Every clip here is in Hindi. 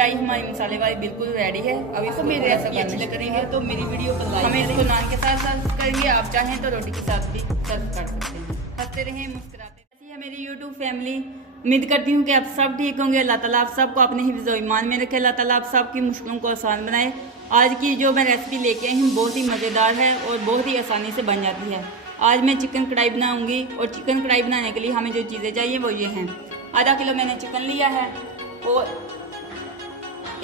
कढ़ाई हमारी मसाले वाली बिल्कुल रेडी है। अब इसको मेरी रेसिपी अच्छी करेंगे तो मेरी वीडियो को लाइक हमें इसको नान के साथ सर्व करेंगे। आप चाहें तो रोटी के साथ भी सर्व कर सकते हैं। हंसते रहें, मुस्कुराते। ऐसी है मेरी यूट्यूब फैमिली। उम्मीद करती हूँ कि आप सब ठीक होंगे। अल्लाह ताला आप सबको अपने हिफ्ज़ व ईमान में रखे। अल्लाह ताला आप सबकी मुश्किलों को आसान बनाए। आज की जो मैं रेसिपी लेके आई हूँ बहुत ही मज़ेदार है और बहुत ही आसानी से बन जाती है। आज मैं चिकन कढ़ाई बनाऊँगी और चिकन कढ़ाई बनाने के लिए हमें जो चीज़ें चाहिए वो ये हैं। आधा किलो मैंने चिकन लिया है और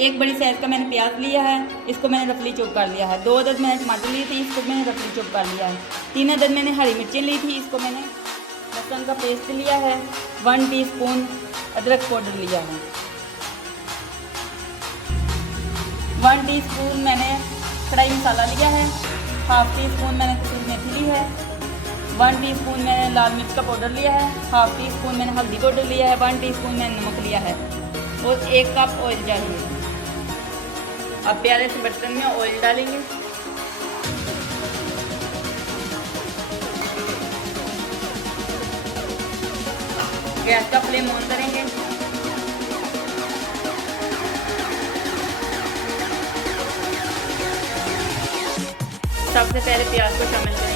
एक बड़ी साइज़ का मैंने प्याज लिया है, इसको मैंने रफली चॉप कर लिया है। 2 अदद मैंने टमाटर लिए थे, इसको मैंने रफली चॉप कर लिया है। 3 अदद मैंने हरी मिर्चें ली थी, इसको मैंने लहसुन का पेस्ट लिया है। 1 टीस्पून अदरक पाउडर लिया है। 1 टीस्पून मैंने कढ़ाई मसाला लिया है। हाफ टीस्पून मैंने कसूरी मेथी ली है। 1 टीस्पून मैंने लाल मिर्च का पाउडर लिया है। हाफ टीस्पून मैंने हल्दी पाउडर लिया है। 1 टीस्पून मैंने नमक लिया है और 1 कप ऑयल चाहिए। अब प्यारे से बर्तन में ऑयल डालेंगे। गैस का फ्लेम ऑन करेंगे। सबसे पहले प्याज को शामिल करेंगे।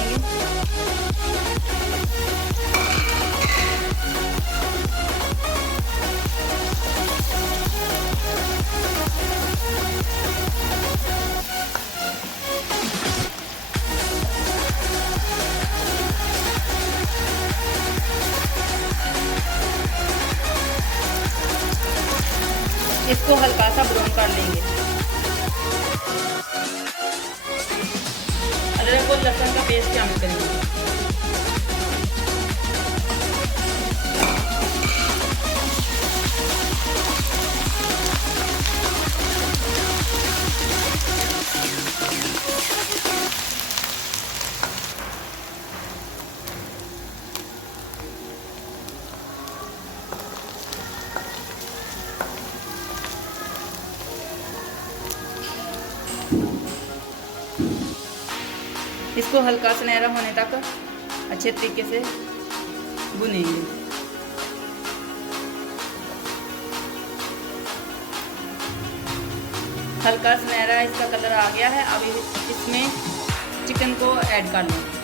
इसको हल्का सा ब्राउन कर लेंगे। अदरक और लहसुन का पेस्ट शामिल करेंगे। इसको हल्का सुनहरा होने तक अच्छे तरीके से भुनेंगे। हल्का सुनहरा इसका कलर आ गया है। अब इसमें चिकन को ऐड कर लें।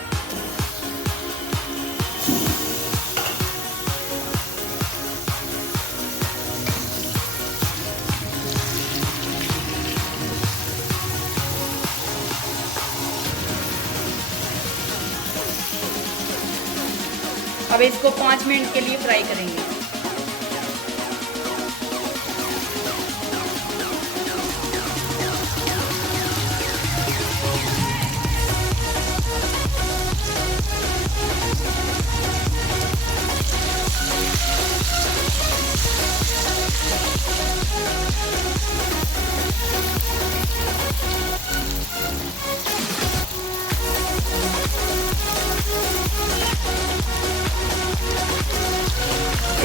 अब इसको 5 मिनट के लिए फ्राई करेंगे।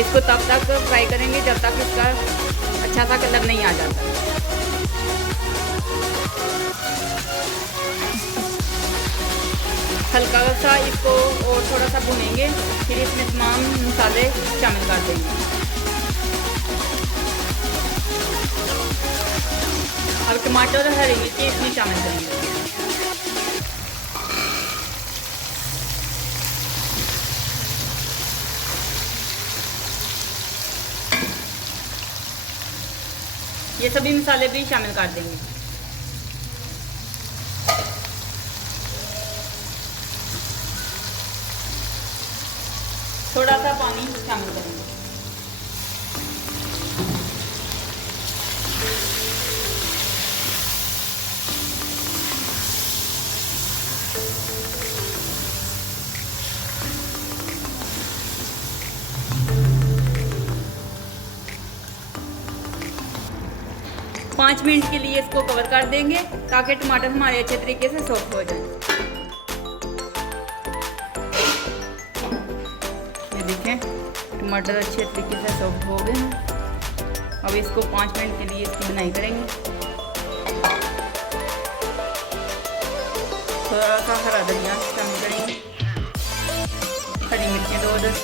इसको तब तक फ्राई करेंगे जब तक इसका अच्छा सा कलर नहीं आ जाता। हल्का सा इसको और थोड़ा सा भुनेंगे, फिर इसमें तमाम मसाले शामिल कर देंगे। अब टमाटर और हरी मिर्ची इसमें शामिल करेंगे। ये सभी मसाले भी शामिल कर देंगे। थोड़ा सा पानी शामिल करेंगे। पाँच मिनट के लिए इसको कवर कर देंगे ताकि टमाटर हमारे अच्छे तरीके से सॉफ्ट हो जाए। ये देखें टमाटर अच्छे तरीके से सॉफ्ट हो गए हैं। अब इसको 5 मिनट के लिए इसकी बुनाई करेंगे। थोड़ा सा हरा धनिया शामिल करेंगे, हरी मिर्चें 2 अदद,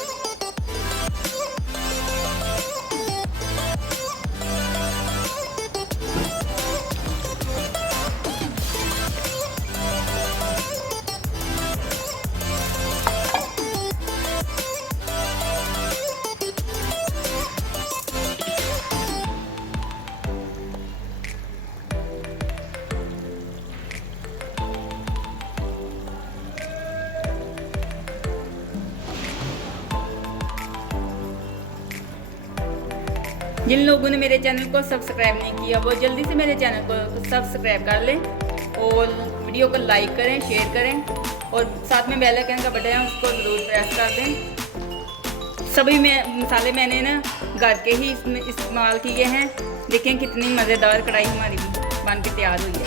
जिन लोगों ने मेरे चैनल को सब्सक्राइब नहीं किया वो जल्दी से मेरे चैनल को सब्सक्राइब कर लें और वीडियो को लाइक करें, शेयर करें और साथ में बेल आइकन का बटन है उसको ज़रूर प्रेस कर दें। सभी मसाले मैंने ना घर के ही इसमें इस्तेमाल किए हैं। देखें कितनी मज़ेदार कढ़ाई हमारी बन के तैयार हुई है।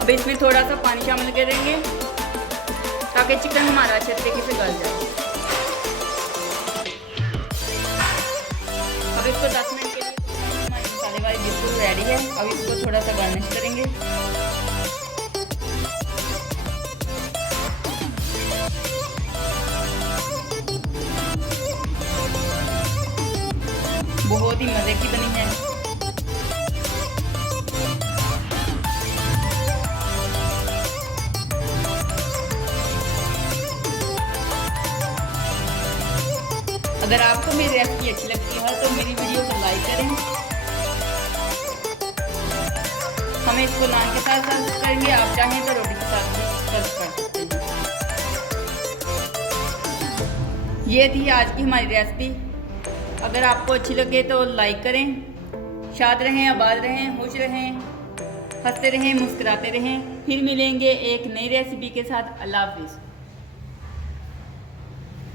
अब इसमें थोड़ा सा पानी शामिल करेंगे ताकि चिकन हमारा अच्छे तरीके से गल जाए। अब इसको 10 मिनट के लिए हमारी मसाले वाली बिल्कुल रेडी है। अब इसको थोड़ा सा गार्निश करेंगे। बहुत ही मज़े की बनी है। अगर आपको मेरी रेसिपी अच्छी लगती है तो मेरी वीडियो को लाइक करें। हमें इसको नान के साथ सर्व करेंगे, आप चाहें तो रोटी के साथ भी सर्व कर सकते हैं। ये थी आज की हमारी रेसिपी। अगर आपको अच्छी लगे तो लाइक करें। शाद रहें, आबाद रहें, खुश रहें, हंसते रहें, मुस्कुराते रहें। फिर मिलेंगे एक नई रेसिपी के साथ। अल्लाह हाफिज़।